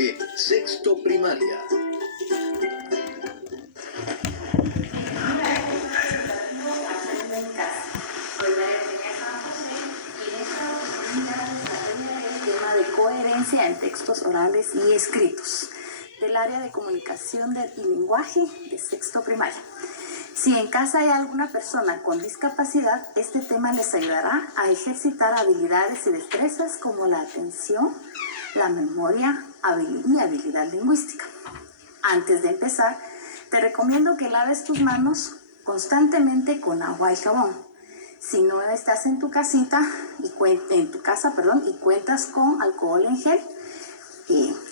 en sexto primaria. Coherencia en textos orales y escritos del área de comunicación y lenguaje de sexto primaria. Si en casa hay alguna persona con discapacidad, este tema les ayudará a ejercitar habilidades y destrezas como la atención, la memoria y habilidad lingüística. Antes de empezar, te recomiendo que laves tus manos constantemente con agua y jabón. Si no estás en tu casita y cuentas con alcohol en gel,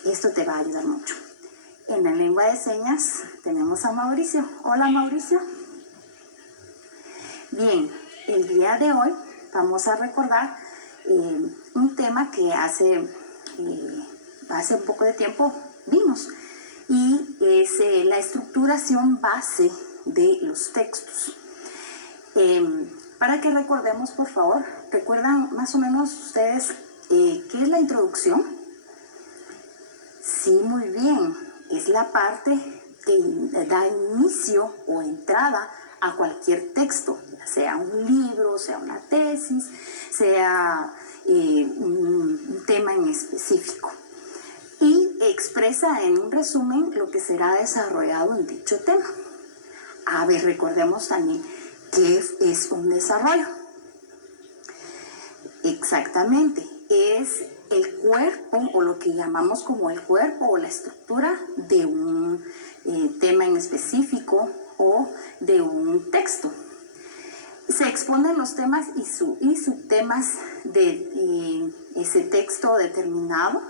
esto te va a ayudar mucho. En la lengua de señas tenemos a Mauricio. Hola, Mauricio. Bien, el día de hoy vamos a recordar un tema que hace un poco de tiempo vimos, y es la estructuración base de los textos. Para que recordemos, por favor, ¿recuerdan más o menos ustedes qué es la introducción? Sí, muy bien. Es la parte que da inicio o entrada a cualquier texto, ya sea un libro, sea una tesis, sea un tema en específico. Y expresa en un resumen lo que será desarrollado en dicho tema. A ver, recordemos también qué es un desarrollo. Exactamente, es el cuerpo, o lo que llamamos como el cuerpo o la estructura de un tema en específico o de un texto. Se exponen los temas y subtemas de ese texto determinado.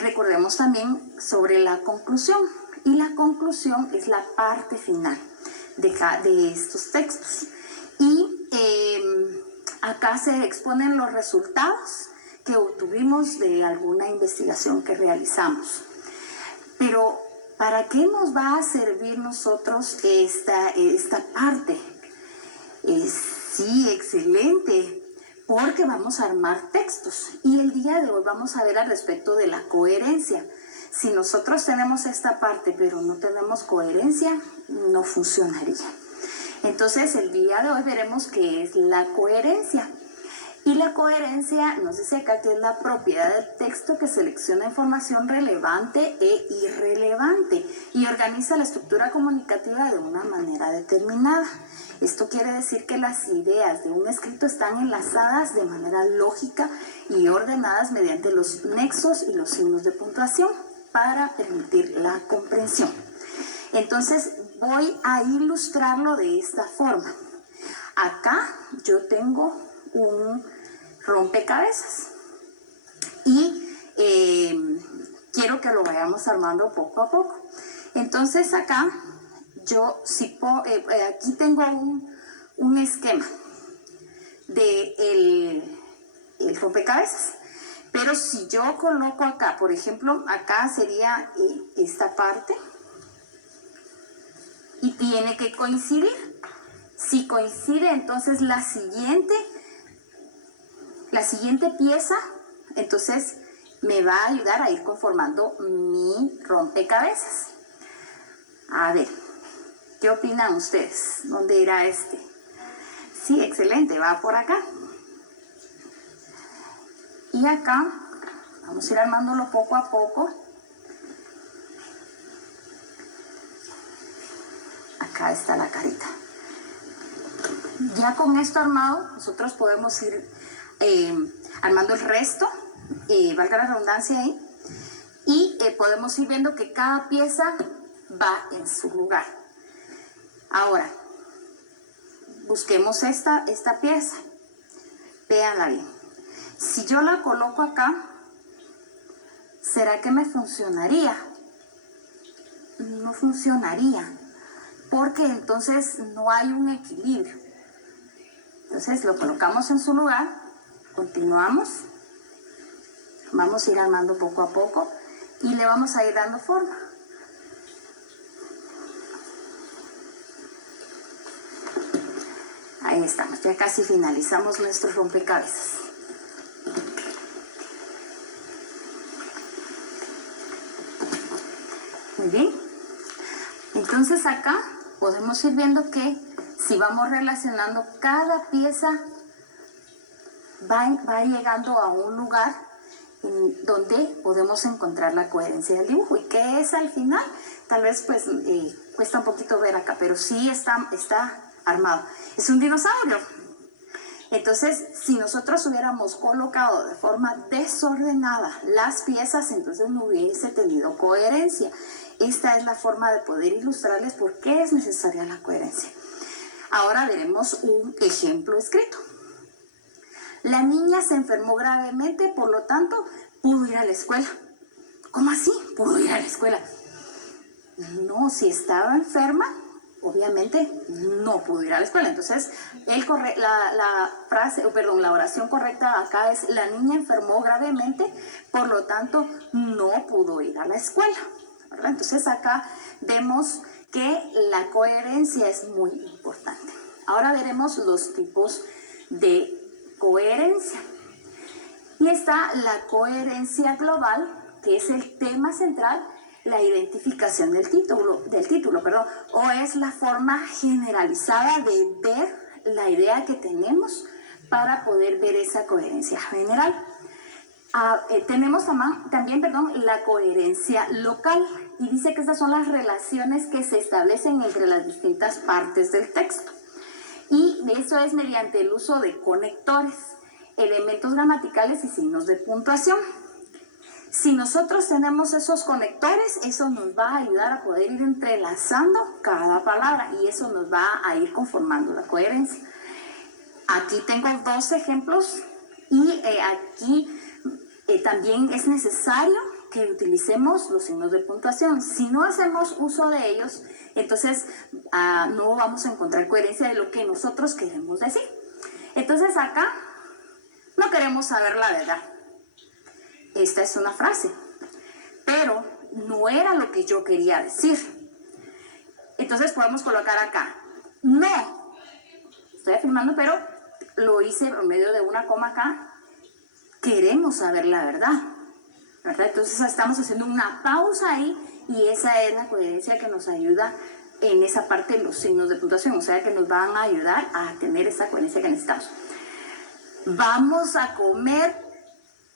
Recordemos también sobre la conclusión, y la conclusión es la parte final de estos textos. Y acá se exponen los resultados que obtuvimos de alguna investigación que realizamos. Pero, ¿para qué nos va a servir nosotros esta parte? Sí, excelente, porque vamos a armar textos. Y el día de hoy vamos a ver al respecto de la coherencia. Si nosotros tenemos esta parte, pero no tenemos coherencia, no funcionaría. Entonces, el día de hoy veremos qué es la coherencia. Y la coherencia nos dice acá que es la propiedad del texto que selecciona información relevante e irrelevante y organiza la estructura comunicativa de una manera determinada. Esto quiere decir que las ideas de un escrito están enlazadas de manera lógica y ordenadas mediante los nexos y los signos de puntuación para permitir la comprensión. Entonces, voy a ilustrarlo de esta forma. Acá yo tengo un rompecabezas y quiero que lo vayamos armando poco a poco. Entonces acá yo aquí tengo un esquema de el rompecabezas, pero si yo coloco acá, por ejemplo, acá sería esta parte y tiene que coincidir. Si coincide, entonces la siguiente pieza, entonces me va a ayudar a ir conformando mi rompecabezas. A ver, ¿qué opinan ustedes? ¿Dónde irá este? Sí, excelente, va por acá. Y acá, vamos a ir armándolo poco a poco. Acá está la carita. Ya con esto armado, nosotros podemos ir armando el resto, valga la redundancia ahí, y podemos ir viendo que cada pieza va en su lugar. Ahora, busquemos esta pieza, véanla bien. Si yo la coloco acá, ¿será que me funcionaría? No funcionaría, porque entonces no hay un equilibrio. Entonces lo colocamos en su lugar, continuamos, vamos a ir armando poco a poco y le vamos a ir dando forma. Ahí estamos, ya casi finalizamos nuestro rompecabezas. Muy bien. Entonces acá podemos ir viendo que si vamos relacionando, cada pieza va llegando a un lugar en donde podemos encontrar la coherencia del dibujo. ¿Y qué es al final? Tal vez pues cuesta un poquito ver acá, pero sí está armado. Es un dinosaurio. Entonces, si nosotros hubiéramos colocado de forma desordenada las piezas, entonces no hubiese tenido coherencia. Esta es la forma de poder ilustrarles por qué es necesaria la coherencia. Ahora veremos un ejemplo escrito. La niña se enfermó gravemente, por lo tanto, pudo ir a la escuela. ¿Cómo así? Pudo ir a la escuela. No, si estaba enferma, obviamente no pudo ir a la escuela. Entonces, la oración correcta acá es: la niña enfermó gravemente, por lo tanto no pudo ir a la escuela, ¿verdad? Entonces acá vemos que la coherencia es muy importante. Ahora veremos los tipos de coherencia. Y está la coherencia global, que es el tema central, la identificación del título, o es la forma generalizada de ver la idea que tenemos para poder ver esa coherencia general. Tenemos también la coherencia local, y dice que estas son las relaciones que se establecen entre las distintas partes del texto. Y eso es mediante el uso de conectores, elementos gramaticales y signos de puntuación. Si nosotros tenemos esos conectores, eso nos va a ayudar a poder ir entrelazando cada palabra, y eso nos va a ir conformando la coherencia. Aquí tengo dos ejemplos, y aquí también es necesario que utilicemos los signos de puntuación. Si no hacemos uso de ellos, entonces no vamos a encontrar coherencia de lo que nosotros queremos decir. Entonces acá no queremos saber la verdad. Esta es una frase, pero no era lo que yo quería decir. Entonces podemos colocar acá: no, estoy afirmando, pero lo hice por medio de una coma acá. Queremos saber la verdad, ¿verdad? Entonces estamos haciendo una pausa ahí, y esa es la coherencia que nos ayuda en esa parte de los signos de puntuación, o sea que nos van a ayudar a tener esa coherencia que necesitamos. Vamos a comer,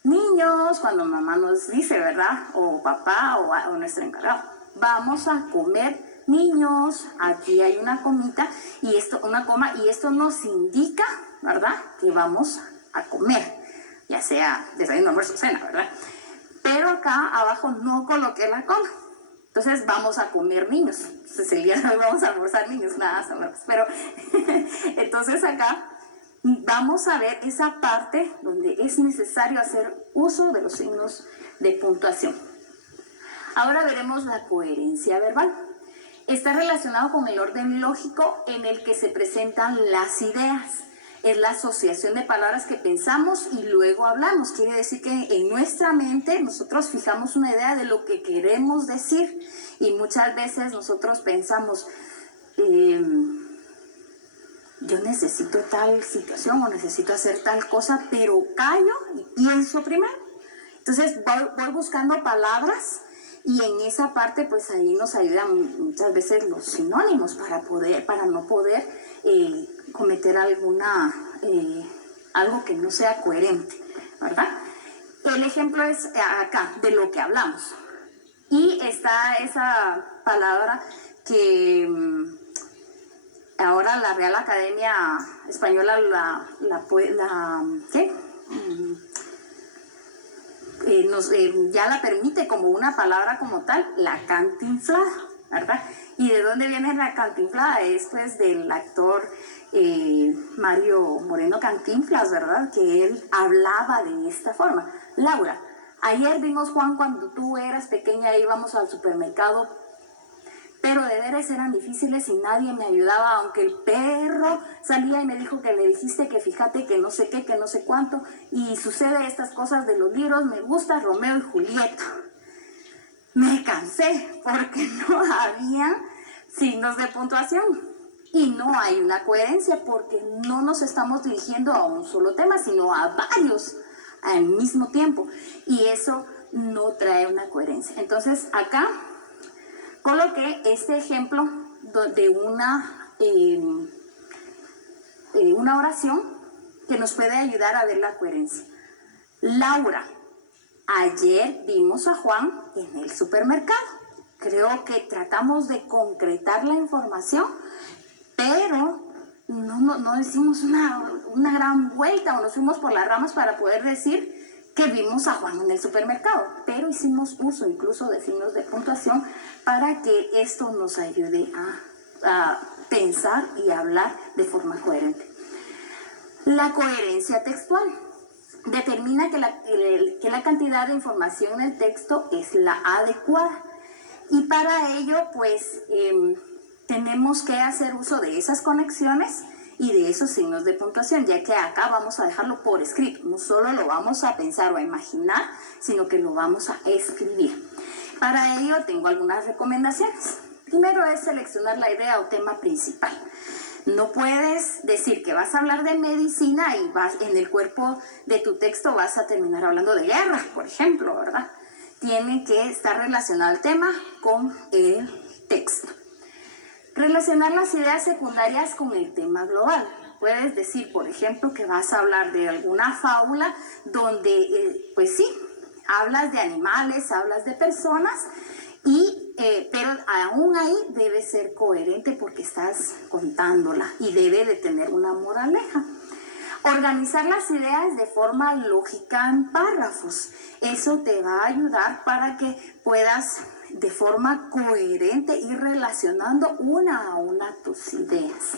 niños, cuando mamá nos dice, ¿verdad? O papá o nuestro encargado. Vamos a comer, niños. Aquí hay una comita y una coma, y esto nos indica, ¿verdad?, que vamos a comer, ya sea desayuno, almuerzo, cena, ¿verdad? Pero acá abajo no coloqué la coma. Entonces vamos a comer, niños. Entonces el día de hoy vamos a almorzar, niños, nada, pero entonces acá vamos a ver esa parte donde es necesario hacer uso de los signos de puntuación. Ahora veremos la coherencia verbal. Está relacionado con el orden lógico en el que se presentan las ideas. Es la asociación de palabras que pensamos y luego hablamos. Quiere decir que en nuestra mente nosotros fijamos una idea de lo que queremos decir, y muchas veces nosotros pensamos: yo necesito tal situación o necesito hacer tal cosa, pero callo y pienso primero. Entonces voy buscando palabras, y en esa parte pues ahí nos ayudan muchas veces los sinónimos para no poder cometer algo que no sea coherente, ¿verdad? El ejemplo es acá, de lo que hablamos. Y está esa palabra que ahora la Real Academia Española ya la permite como una palabra como tal, la cantinflada, ¿verdad? ¿Y de dónde viene la cantinflada? Es pues del actor Mario Moreno Cantinflas, ¿verdad? Que él hablaba de esta forma. Laura, ayer vimos, Juan, cuando tú eras pequeña íbamos al supermercado, pero de veras eran difíciles y nadie me ayudaba, aunque el perro salía y me dijo que le dijiste que fíjate que no sé qué, que no sé cuánto, y sucede estas cosas de los libros, me gusta Romeo y Julieta. Me cansé porque no había signos de puntuación y no hay una coherencia, porque no nos estamos dirigiendo a un solo tema, sino a varios al mismo tiempo, y eso no trae una coherencia. Entonces acá Coloqué este ejemplo de una oración que nos puede ayudar a ver la coherencia. Laura, ayer vimos a Juan en el supermercado. Creo que tratamos de concretar la información, pero no hicimos una gran vuelta o nos fuimos por las ramas para poder decir que vimos a Juan en el supermercado, pero hicimos uso incluso de signos de puntuación para que esto nos ayude a pensar y hablar de forma coherente. La coherencia textual determina que la cantidad de información en el texto es la adecuada, y para ello pues tenemos que hacer uso de esas conexiones y de esos signos de puntuación, ya que acá vamos a dejarlo por escrito. No solo lo vamos a pensar o a imaginar, sino que lo vamos a escribir. Para ello tengo algunas recomendaciones. Primero es seleccionar la idea o tema principal. No puedes decir que vas a hablar de medicina y en el cuerpo de tu texto vas a terminar hablando de guerra, por ejemplo, ¿verdad? Tiene que estar relacionado el tema con el texto. Relacionar las ideas secundarias con el tema global. Puedes decir, por ejemplo, que vas a hablar de alguna fábula donde, pues sí, hablas de animales, hablas de personas, pero aún ahí debe ser coherente porque estás contándola y debe de tener una moraleja. Organizar las ideas de forma lógica en párrafos. Eso te va a ayudar para que puedas de forma coherente ir relacionando una a una tus ideas.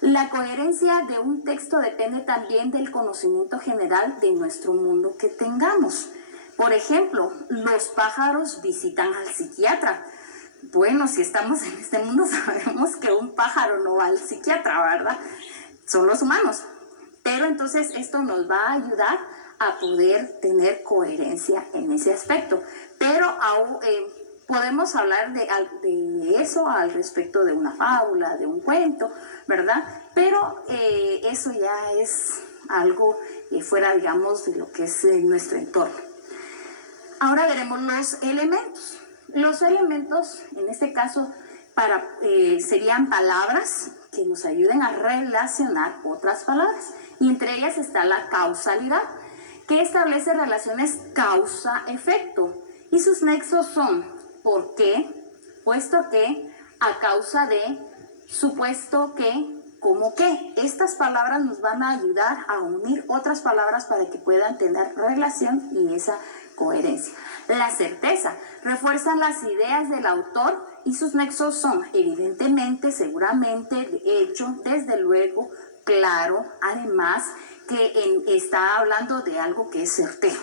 La coherencia de un texto depende también del conocimiento general de nuestro mundo que tengamos. Por ejemplo, los pájaros visitan al psiquiatra. Bueno, si estamos en este mundo sabemos que un pájaro no va al psiquiatra, ¿verdad? Son los humanos. Pero entonces esto nos va a ayudar a poder tener coherencia en ese aspecto. Pero podemos hablar de eso al respecto de una fábula, de un cuento, ¿verdad? Pero eso ya es algo fuera, digamos, de lo que es nuestro entorno. Ahora veremos los elementos. Los elementos, en este caso, serían palabras que nos ayuden a relacionar otras palabras. Y entre ellas está la causalidad, que establece relaciones causa-efecto. Y sus nexos son por qué, puesto que, a causa de, supuesto que, como que. Estas palabras nos van a ayudar a unir otras palabras para que puedan tener relación y esa coherencia. La certeza refuerzan las ideas del autor y sus nexos son evidentemente, seguramente, de hecho, desde luego, claro, además que está hablando de algo que es certero.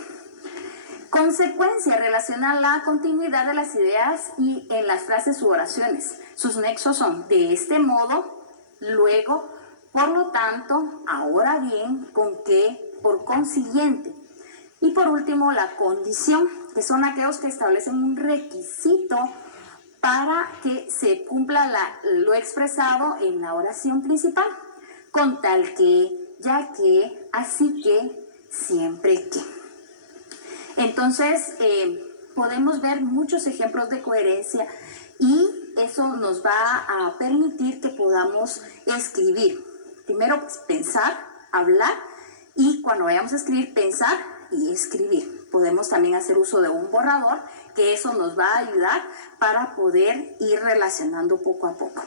Consecuencia relaciona la continuidad de las ideas y en las frases u oraciones. Sus nexos son de este modo, luego, por lo tanto, ahora bien, con qué, por consiguiente. Y por último, la condición, que son aquellos que establecen un requisito para que se cumpla lo expresado en la oración principal, con tal que, ya que, así que, siempre que. Entonces, podemos ver muchos ejemplos de coherencia y eso nos va a permitir que podamos escribir. Primero, pues, pensar, hablar, y cuando vayamos a escribir, pensar y escribir. Podemos también hacer uso de un borrador, que eso nos va a ayudar para poder ir relacionando poco a poco.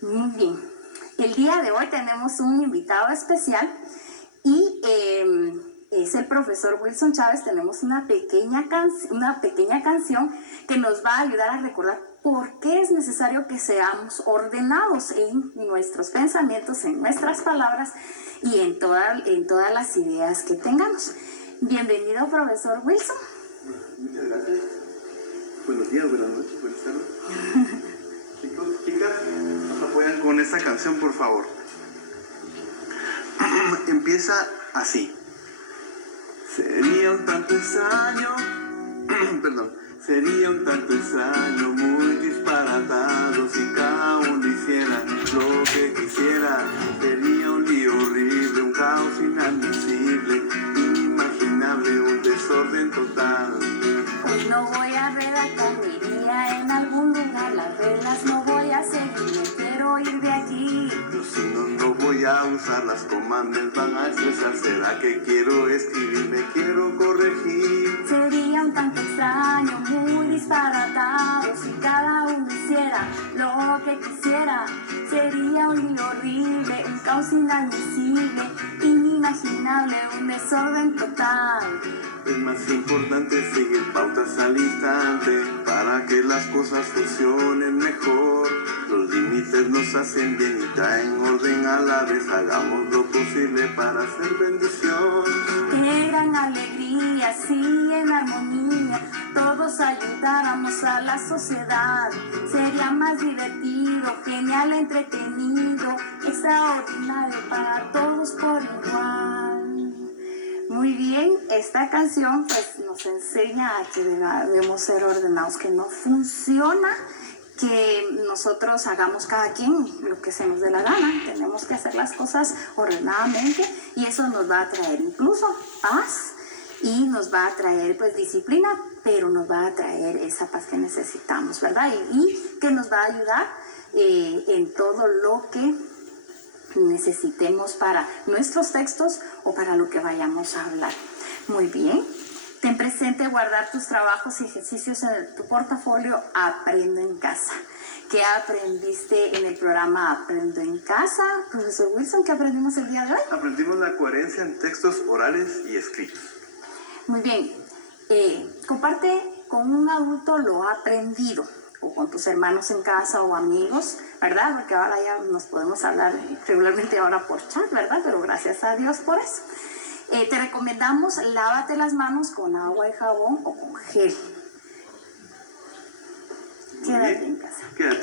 Muy bien. El día de hoy tenemos un invitado especial y es el profesor Wilson Chávez. Tenemos una pequeña canción que nos va a ayudar a recordar por qué es necesario que seamos ordenados en nuestros pensamientos, en nuestras palabras y en todas las ideas que tengamos. Bienvenido, profesor Wilson. Muchas gracias. Buenos días, buenas noches, buenas tardes. Chicos, chicas, nos apoyan con esta canción, por favor. Empieza así. Sería un tanto extraño, sería un tanto extraño, muy disparatado si cada uno hiciera lo que quisiera. Sería un lío horrible, un caos inadmisible, inimaginable, un desorden total. Hoy no voy a redactar mi día en algún lugar, las reglas no voy a seguir, me quiero ir de aquí. Los signos no voy a usar, las comas me van a estresar. ¿Será que quiero escribir? Me quiero corregir. Sería un tanto extraño, muy disparatado, si cada uno hiciera lo que quisiera. Sería un lío horrible, un caos inadmisible, inimaginable, un desorden total. Es más importante seguir pautas al instante para que las cosas funcionen mejor. Los límites nos hacen bien y traen orden a la vez. Hagamos lo posible para hacer bendición. Qué gran alegría, si en armonía todos ayudáramos a la sociedad. Sería más divertido, genial, entretenido, extraordinario para todos por igual. Muy bien, esta canción pues nos enseña a que debemos ser ordenados, que no funciona que nosotros hagamos cada quien lo que se nos dé la gana. Tenemos que hacer las cosas ordenadamente y eso nos va a traer incluso paz y nos va a traer pues disciplina, pero nos va a traer esa paz que necesitamos, ¿verdad? Y que nos va a ayudar en todo lo que necesitemos para nuestros textos o para lo que vayamos a hablar. Muy bien. Ten presente guardar tus trabajos y ejercicios en tu portafolio Aprendo en Casa. ¿Qué aprendiste en el programa Aprendo en Casa? Profesor Wilson, ¿qué aprendimos el día de hoy? Aprendimos la coherencia en textos orales y escritos. Muy bien. Comparte con un adulto lo aprendido, o con tus hermanos en casa o amigos, ¿verdad? Porque ahora ya nos podemos hablar regularmente ahora por chat, ¿verdad? Pero gracias a Dios por eso. Te recomendamos lávate las manos con agua y jabón o con gel. Quédate en casa. Quédate